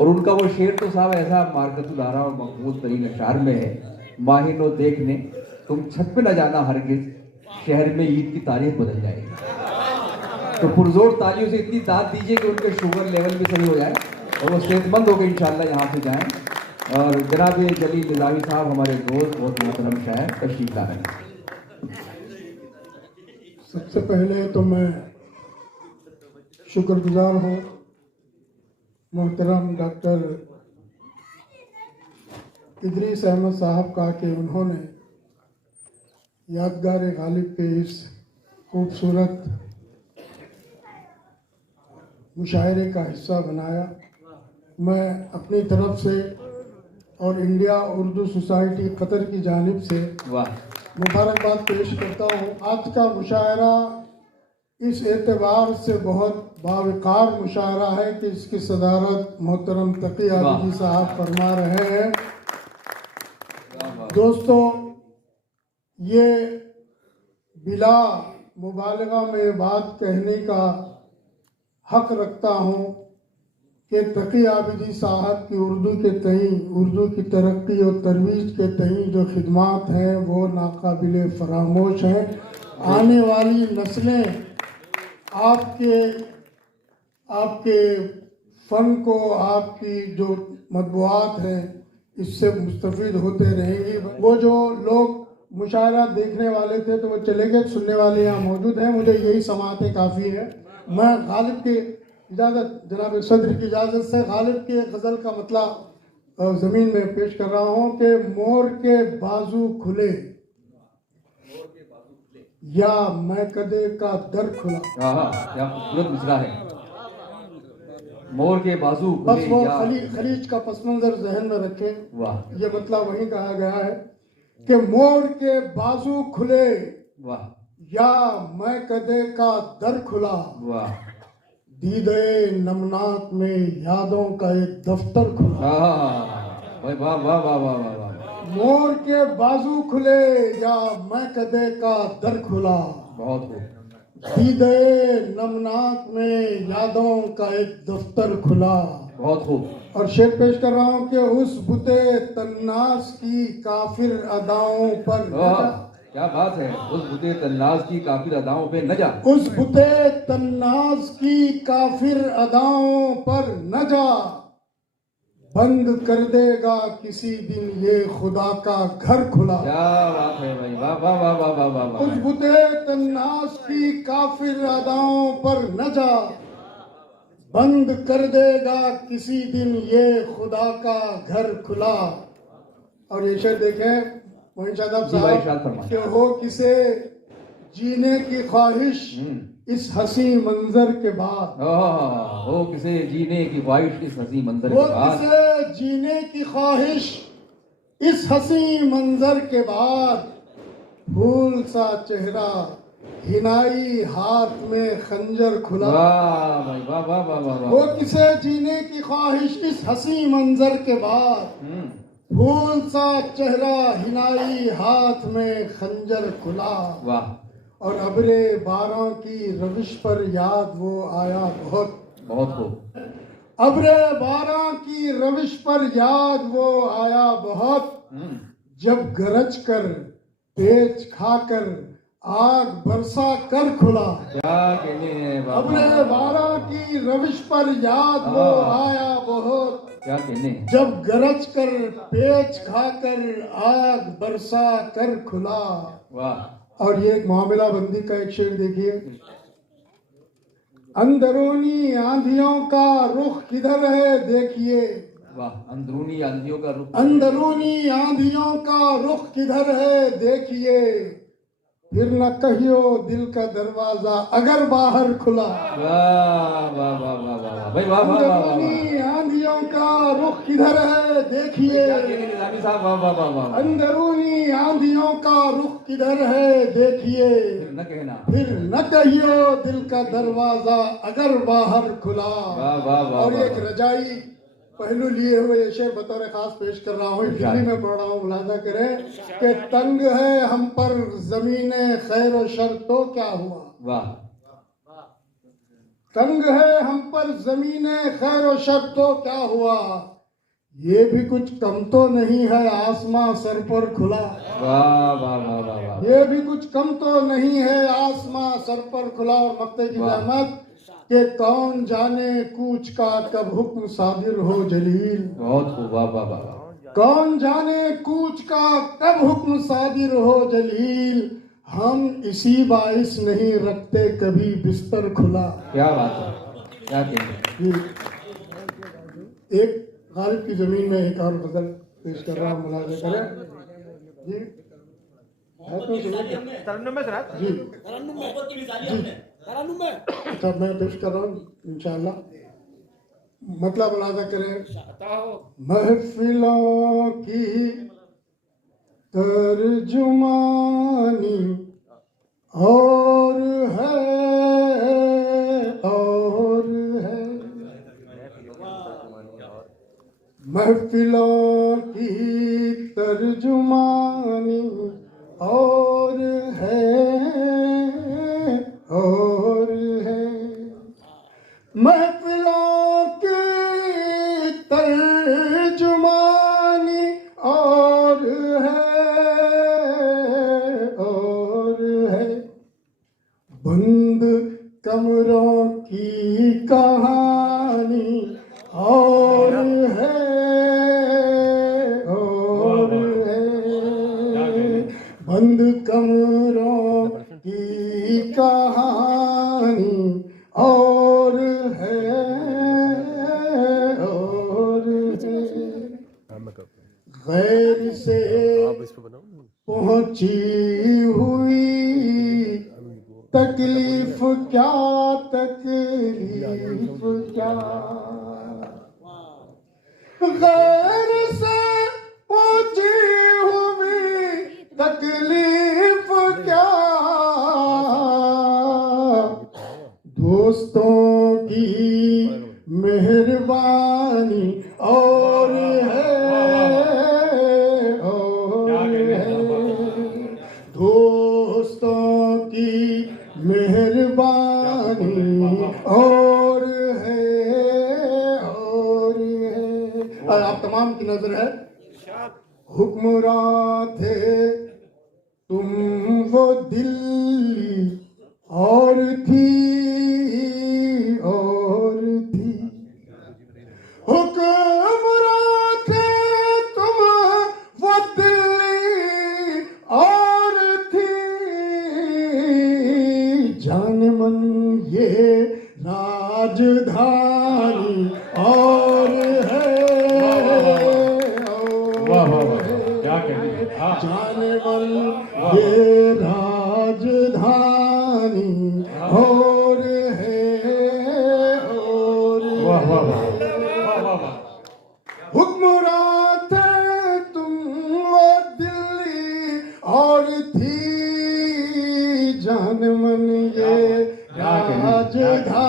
और उनका वो शेर तो साहब ऐसा मार्कतुल-आरा और मकबूल तरीन अशार में है, माहिनो देखने तुम छत पे न जाना हरगिज, शहर में ईद की तारीख बदल जाएगी। तो पुरजोर तालियों से इतनी दाद दीजिए कि उनके शुगर लेवल भी सही हो जाए और वो सेहतमंद होकर इंशाअल्लाह यहाँ से जाएं। और जनाब जलील निज़ामी साहब हमारे दोस्त बहुत मोहतरम शायर तशरीफ ला रहे हैं। सबसे पहले तो मैं शुक्रगुजार हूँ मोहतरम डॉक्टर इदरीस अहमद साहब का कि उन्होंने यादगार गालिब के इस खूबसूरत मुशायरे का हिस्सा बनाया। मैं अपनी तरफ से और इंडिया उर्दू सोसाइटी कतर की जानिब से मुबारकबाद पेश करता हूँ। आज का मुशायरा इस एतबार से बहुत बावकार मुशायरा है कि इसकी सदारत मोहतरम तकी आबिदी साहब फरमा रहे हैं। दोस्तों, ये बिला मुबालगा में बात कहने का हक रखता हूँ कि तकी आबिदी साहब की उर्दू के तई, उर्दू की तरक्की और तरवीज के तई जो खिदमात हैं वो नाकाबिले फरामोश हैं। आने वाली नस्लें आपके फ़न को, आपकी जो मतबूआत हैं इससे मुस्तफ़ीद होते रहेंगी। वो जो लोग मुशायरा देखने वाले थे तो वो चले गए, सुनने वाले यहाँ मौजूद हैं। मुझे यही समातें काफ़ी है। मैं गालिब की इजाज़त, जनाब सदर की इजाज़त से गालिब की गज़ल का मतलब ज़मीन में पेश कर रहा हूँ कि मोर के बाजू खुले या मैं कदे का दर खुला। क्या खूबसूरत मिसरा है। मोर के बाजू बस वो खलीज का पस मंजर जहन में रखें। वाह, ये मतलब वही कहा गया है कि मोर के बाजू खुले या मैं कदे का दर खुला, दीदे नमनात में यादों का एक दफ्तर खुला। वाह वाह वाह वाह वाह वाह। मोर के बाजू खुले या मैं कदे का दर खुला, बहुत खूब। दीदे नमनात में यादों का एक दफ्तर खुला। बहुत खूब। और शेर पेश कर रहा हूँ कि उस बुते तन्नास की काफिर अदाओं पर क्या बात है। उस बुते तन्नास की काफिर अदाओं पे न जा, उस बुते तन्नास की काफिर अदाओं पर न जा, बंद कर देगा किसी दिन ये खुदा का घर खुला। क्या बात है भाई, वाह वाह वाह वाह वाह वाह। उस बुते तन्नास की काफिर अदाओं पर न जा, बंद कर देगा किसी दिन ये खुदा का घर खुला। और ये शेर देखें मोइन शादाब साहब कि हो किसे जीने की ख्वाहिश इस हसी मंजर के बाद, हो किसे जीने की ख्वाहिश इस हसी मंजर हो के बाद, किसे जीने की ख्वाहिश इस हसी मंजर के बाद, फूल सा चेहरा हिनाई हाथ में खंजर खुला। वाह भाई वाह वाह वाह वाह। वो किसे जीने की ख्वाहिश इस हसी मंजर के बाद, फूल सा चेहरा हिनाई हाथ में खंजर खुला। वाह। और अबरे बारां की रविश पर याद वो आया बहुत, बहुत खूब। अबरे बारां की रविश पर याद वो आया बहुत, जब गरज कर पेच खाकर आग बरसा कर खुला। क्या कहने हैं। अबरे बारां की रविश पर याद वो आया बहुत, क्या कहने, जब गरज कर पेच खाकर आग बरसा कर खुला। वाह। और ये एक मामला बंदी का एक शेर देखिए। अंदरूनी आंधियों का रुख किधर है देखिए, वाह। अंदरूनी आंधियों का रुख, अंदरूनी आंधियों का रुख किधर है देखिए, फिर न कहियो दिल का दरवाजा अगर बाहर खुला। वाह वाह वाह वाह वाह भाई वाह वाह वाह। अंदरूनी आंधियों का रुख किधर है देखिए, निज़ामी साहब वाह वाह वाह वाह। अंदरूनी आंधियों का रुख किधर है देखिए, न कहना फिर न कहियो दिल का दरवाजा अगर बाहर खुला। वाह वाह वाह। और एक रजाई पहलू लिए हुए ये शेर बतौर खास पेश कर रहा हूँ, दिल्ली में पढ़ रहा हूँ। मुलाजा करें कि तंग है हम पर जमीने खैर और शर तो क्या हुआ। वाह। तंग है हम पर जमीने खैर व शर तो क्या हुआ, ये भी कुछ कम तो नहीं है आसमां सर पर खुला। वाह वाह वाह वाह वाह। ये भी कुछ कम तो नहीं है आसमां सर पर खुला। और मक्ते की वाह। रहमत के कौन जाने कूच का कब हुक्म सादिर हो जलील। बहुत खूब, वाह वाह वाह वाह। कौन जाने कूच का कब हुक्म सादिर हो जलील, हम इसी बाइस नहीं रखते कभी बिस्तर खुला। क्या बात है, क्या कहते हैं। जी एक गालिब की जमीन में एक और गजल पेश कर रहा हूँ, मुलाज़ा करें जी। है तो सुनिए। तरन्नुम में सराज जी जी तरन्नुम में अच्छा मैं पेश कर रहा हूँ इंशाअल्लाह, मतलब मुलाज़ा करें। महफिलों की तर्जुमानी और है महफिलों की तर्जुमानी और है महफिलों की तर्जुमानी और है बंद कमरों की कहानी और है बंद कमरों की कहानी और है गैर से पहुंची हुई तकलीफ क्या गैर से पहुंची हुई तकलीफ क्या, दोस्तों की मेहरबानी और है दोस्तों की मेहरबानी और आप तमाम की नजर है। हुक्मरान थे तुम वो दिल्ली और थी हुक्मरान थे तुम वो दिल्ली और थी, जान मन ये राजधानी और है जान मन ये राजधानी और है हुक्मरान थे तुम वो दिल्ली और थी, जान मन ये राजधानी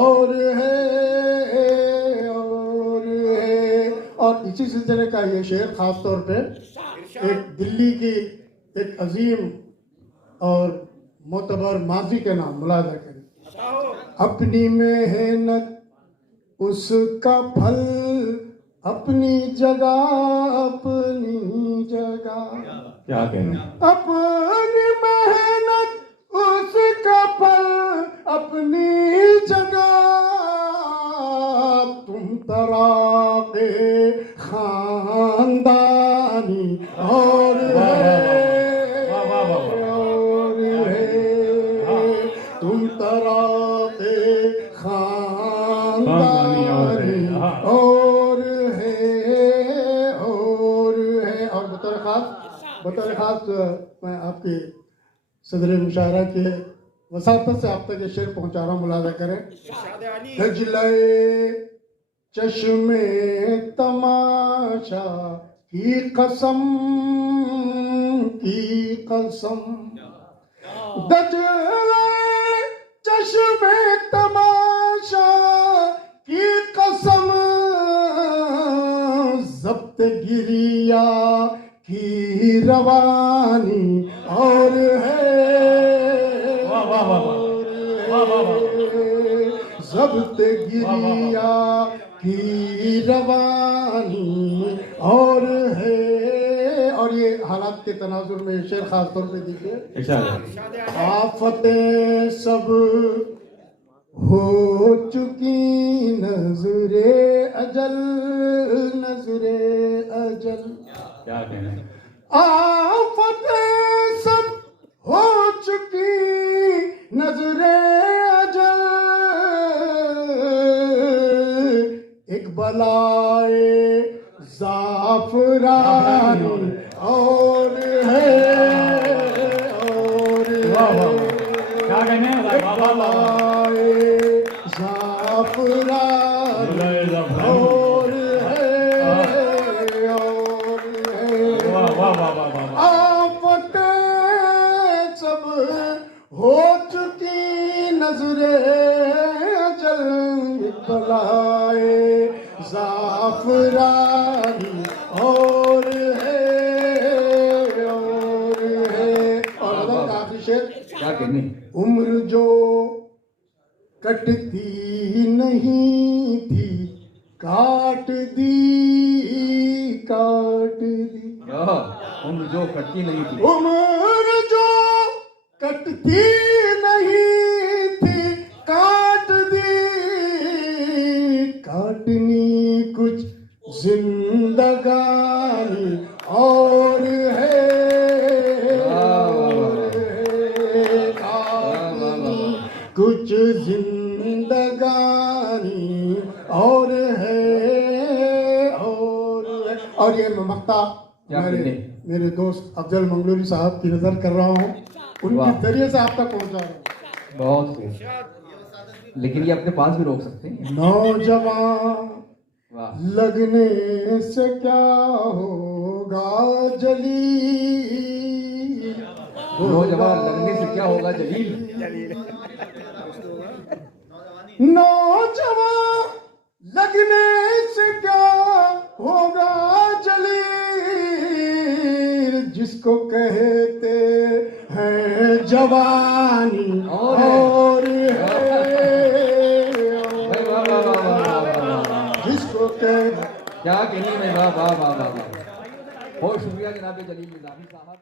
और है और इसी सिलसिले का ये शेर खास तौर पे एक दिल्ली की एक अजीम और मोतबर माजी के नाम मुलाजा करें। अपनी मेहनत उसका फल अपनी जगह क्या कहना। अपनी मेहनत उसका फल अपनी जगह, तुम तराके खानदानी और तुम तराके खानदानी और बतौर खास मैं आपके सदर मुशायरा के वसातत से आप तक ये शेर पहुंचा रहा हूँ, मुलाजा करें। गजले चश्मे तमाशा की कसम गजले चश्मे तमाशा की कसम जब्त गिरिया की रवानी और है ज़ब्त गिरिया की रवानी और है। और ये हालात के तनाजुर में शेर खास तौर पे देखिए, आफतें सब हो चुकी नजरे अजल, नजरे अजल, क्या कहना है? आफतें सब हो चुकी नजरे अजल, एक बलाए जाफरानी और है, और क्या कहना है? वाह, वाह, वाह, वाह। बलाए जाफरानी और है, और है। वाह, वाह, वाह, वाह, वाह, वाह। आफतें सब हो चुकी नजरे अजल, बलाए जाफरानी और है, और है। और काफी शेर, क्या कहने। उम्र जो कटती नहीं थी काट दी, काट दी। उम्र जो कटती नहीं थी, उम्र जो कटती नहीं थी काट दी, काटनी कुछ जिंदगानी और है, और है। काटनी कुछ जिंदगानी और है, और ये ममता क्या मेरे कहने? मेरे दोस्त अफजल मंगलूरी साहब की नजर कर रहा हूँ, उनके वाह। जरिए से आप तक पहुंचा रहा हूँ। बहुत खूब। लेकिन ये अपने पास भी रोक सकते हैं। नौजवान वाह, लगने से क्या होगा जलील, नौजवान लगने से क्या होगा जलील। नौजवान लगने से क्या होगा जलील, जिसको कहते हैं जवानी और है, वाह, वाह, वाह, वाह, वाह, वाह। जिसको कह क्या कहने में। वाह वाह वाह वाह वाह। बहुत शुक्रिया जनाब जलील निजामी साहब।